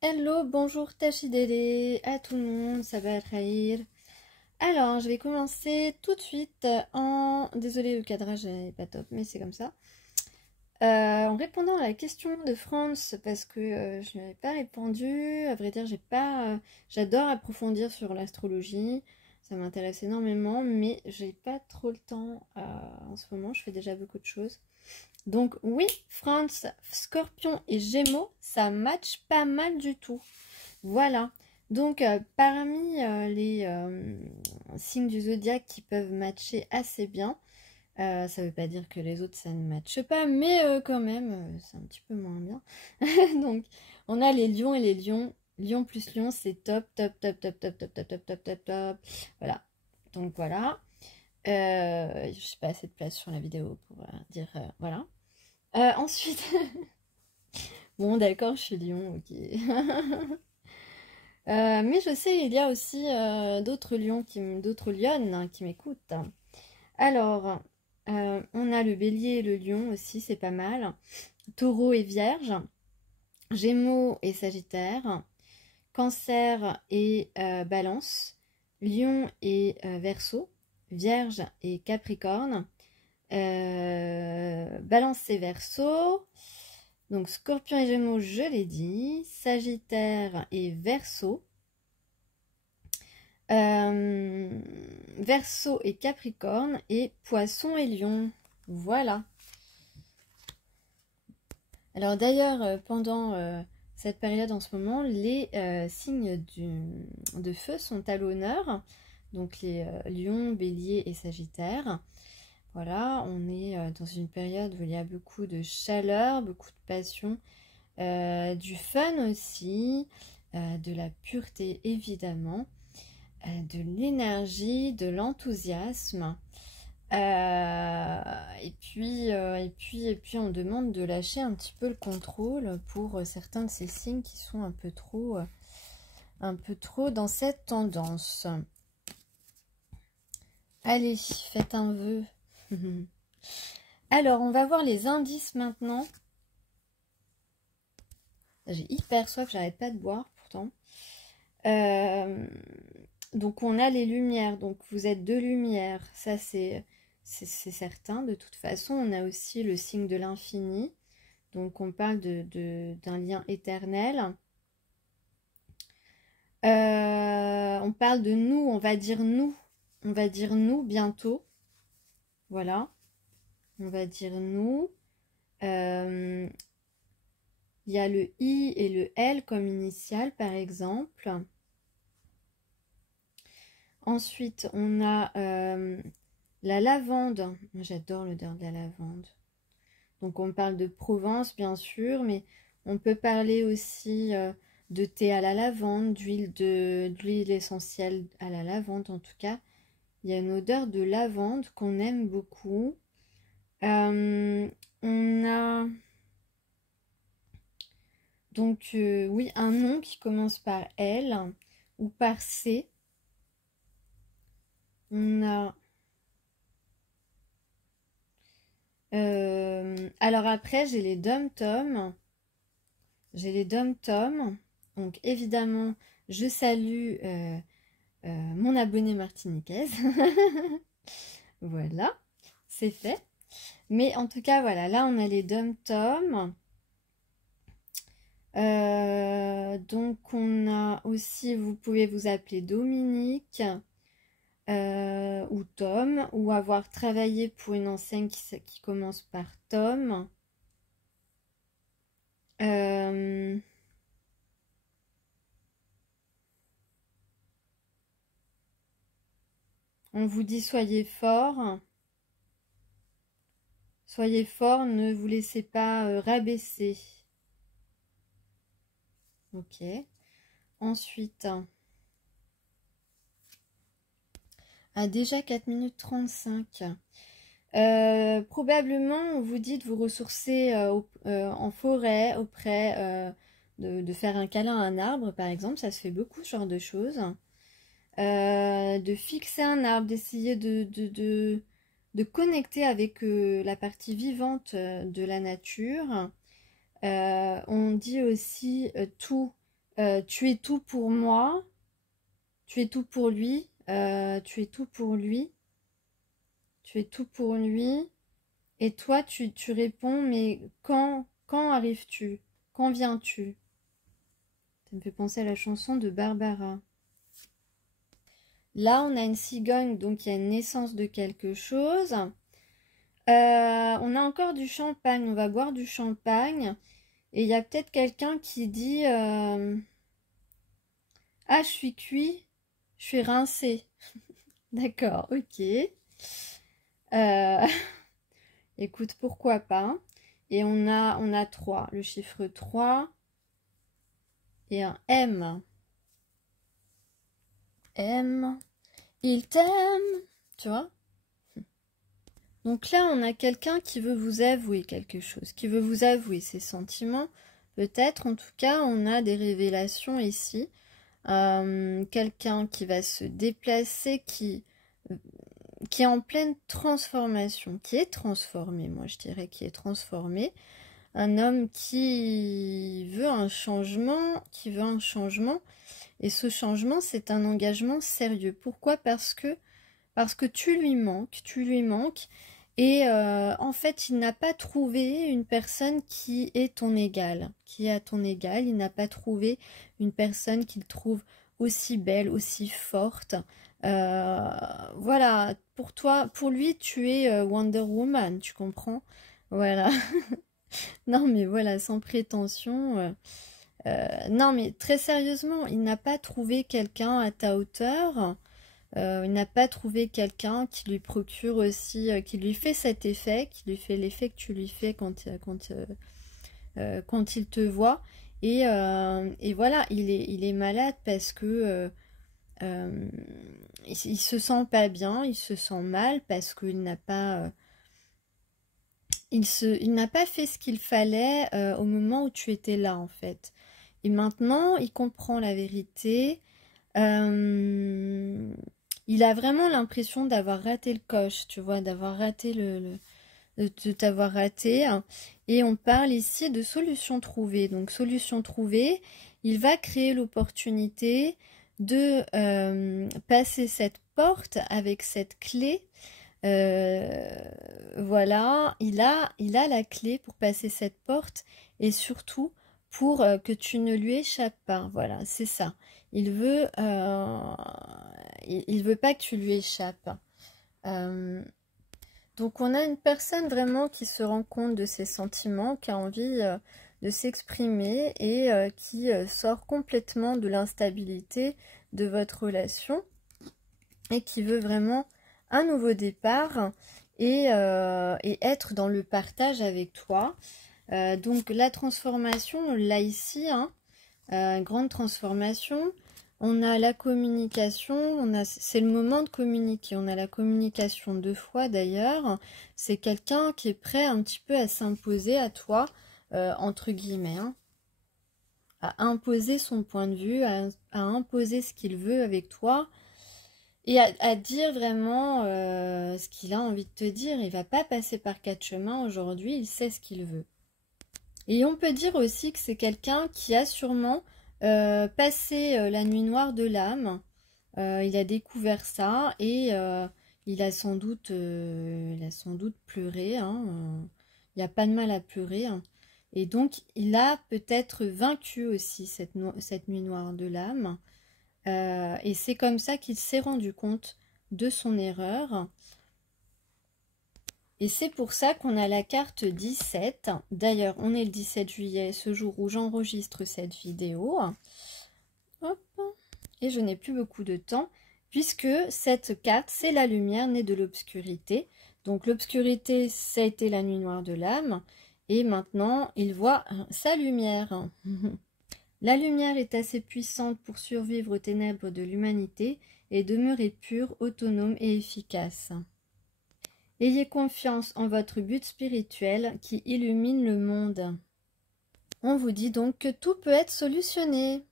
Hello, bonjour Tachidele, à tout le monde, ça va Raïr. Alors, je vais commencer tout de suite en... Désolée, le cadrage n'est pas top, mais c'est comme ça. En répondant à la question de France, parce que je n'avais pas répondu, à vrai dire, j'ai pas... j'adore approfondir sur l'astrologie, ça m'intéresse énormément, mais j'ai pas trop le temps en ce moment, je fais déjà beaucoup de choses. Donc oui, France, Scorpion et Gémeaux, ça match pas mal du tout. Voilà. Donc parmi les signes du zodiaque qui peuvent matcher assez bien, ça veut pas dire que les autres ça ne matche pas, mais quand même c'est un petit peu moins bien. Donc on a les lions et les lions. Lion plus lion, c'est top, top, top, top, top, top, top, top, top, top, top. Voilà. Donc voilà. Je sais pas assez de place sur la vidéo pour dire voilà. Ensuite, bon d'accord, je suis lion, ok. Mais je sais, il y a aussi d'autres lions, d'autres lionnes hein, qui m'écoutent. Alors, on a le bélier et le lion aussi, c'est pas mal. Taureau et vierge. Gémeaux et sagittaire. Cancer et balance. Lion et verseau. Vierge et capricorne. Balance et verseau. Donc scorpion et gémeaux, je l'ai dit. Sagittaire et verseau. Verseau et capricorne. Et poisson et lion. Voilà. Alors d'ailleurs, pendant cette période en ce moment, les signes de feu sont à l'honneur. Donc les lions, bélier et sagittaire. Voilà, on est dans une période où il y a beaucoup de chaleur, beaucoup de passion, du fun aussi, de la pureté évidemment, de l'énergie, de l'enthousiasme. Et puis on demande de lâcher un petit peu le contrôle pour certains de ces signes qui sont un peu trop dans cette tendance. Allez, faites un vœu. Alors, on va voir les indices maintenant. J'ai hyper soif, j'arrête pas de boire pourtant. Donc, on a les lumières. Donc, vous êtes deux lumières. Ça, c'est certain. De toute façon, on a aussi le signe de l'infini. Donc, on parle d'un lien éternel. On parle de nous, on va dire nous. On va dire nous bientôt. Voilà. On va dire nous. Il y a le I et le L comme initial, par exemple. Ensuite, on a la lavande. J'adore l'odeur de la lavande. Donc, on parle de Provence, bien sûr, mais on peut parler aussi de thé à la lavande, d'huile essentielle à la lavande, en tout cas. Il y a une odeur de lavande qu'on aime beaucoup. On a donc, oui, un nom qui commence par L ou par C. On a... alors après, j'ai les dom-toms. J'ai les dom-toms. Donc, évidemment, je salue mon abonné martiniquaise. Voilà, c'est fait. Mais en tout cas, voilà, là, on a les dom-toms. Donc, on a aussi, vous pouvez vous appeler Dominique ou Tom, ou avoir travaillé pour une enseigne qui commence par Tom. On vous dit soyez fort. Soyez fort, ne vous laissez pas rabaisser. Ok. Ensuite, déjà 4 minutes 35. Probablement, on vous dit de vous ressourcer en forêt, auprès de faire un câlin à un arbre, par exemple. Ça se fait beaucoup, ce genre de choses. De fixer un arbre, d'essayer de connecter avec la partie vivante de la nature. On dit aussi tout tu es tout pour moi, tu es tout pour lui, tu es tout pour lui, tu es tout pour lui. Et toi, tu réponds, mais quand arrives-tu? Quand viens-tu? Ça me fait penser à la chanson de Barbara. Là, on a une cigogne, donc il y a une naissance de quelque chose. On a encore du champagne, on va boire du champagne. Et il y a peut-être quelqu'un qui dit ah, je suis cuit, je suis rincé. D'accord, ok. Écoute, pourquoi pas. Et on a 3, le chiffre 3 et un M. M, il t'aime, tu vois. Donc là, on a quelqu'un qui veut vous avouer quelque chose, qui veut vous avouer ses sentiments. Peut-être, en tout cas, on a des révélations ici. Quelqu'un qui va se déplacer, qui est en pleine transformation, qui est transformé, moi je dirais qui est transformé. Un homme qui veut un changement, et ce changement, c'est un engagement sérieux. Pourquoi? Parce que tu lui manques, et en fait, il n'a pas trouvé une personne qui est ton égal, il n'a pas trouvé une personne qu'il trouve aussi belle, aussi forte. Voilà, pour lui, tu es Wonder Woman, tu comprends? Voilà. Non, mais voilà, sans prétention. Non, mais très sérieusement, il n'a pas trouvé quelqu'un à ta hauteur. Il n'a pas trouvé quelqu'un qui lui procure aussi, qui lui fait cet effet, qui lui fait l'effet que tu lui fais quand il te voit. Et voilà, il est malade parce que il se sent pas bien, il se sent mal parce qu'il n'a pas... il n'a pas fait ce qu'il fallait au moment où tu étais là, en fait. Et maintenant, il comprend la vérité. Il a vraiment l'impression d'avoir raté le coche, tu vois, d'avoir raté de t'avoir raté. Et on parle ici de solution trouvée. Donc, solution trouvée, il va créer l'opportunité de passer cette porte avec cette clé. Voilà, il a la clé pour passer cette porte et surtout pour que tu ne lui échappes pas. Voilà, c'est ça. Il veut pas que tu lui échappes. Donc on a une personne vraiment qui se rend compte de ses sentiments, qui a envie de s'exprimer et qui sort complètement de l'instabilité de votre relation et qui veut vraiment un nouveau départ et être dans le partage avec toi. Donc la transformation, on l'a ici, hein, grande transformation. On a la communication, c'est le moment de communiquer. On a la communication 2 fois d'ailleurs. C'est quelqu'un qui est prêt un petit peu à s'imposer à toi, entre guillemets, hein, à imposer son point de vue, à imposer ce qu'il veut avec toi. Et à dire vraiment ce qu'il a envie de te dire. Il va pas passer par 4 chemins aujourd'hui, il sait ce qu'il veut. Et on peut dire aussi que c'est quelqu'un qui a sûrement passé la nuit noire de l'âme. Il a découvert ça et il a sans doute pleuré. Hein, il n'y a pas de mal à pleurer. Hein. Et donc, il a peut-être vaincu aussi cette nuit noire de l'âme. Et c'est comme ça qu'il s'est rendu compte de son erreur. Et c'est pour ça qu'on a la carte 17. D'ailleurs, on est le 17 juillet, ce jour où j'enregistre cette vidéo. Hop. Et je n'ai plus beaucoup de temps, puisque cette carte, c'est la lumière née de l'obscurité. Donc l'obscurité, ça a été la nuit noire de l'âme. Et maintenant, il voit sa lumière. La lumière est assez puissante pour survivre aux ténèbres de l'humanité et demeurer pure, autonome et efficace. Ayez confiance en votre but spirituel qui illumine le monde. On vous dit donc que tout peut être solutionné.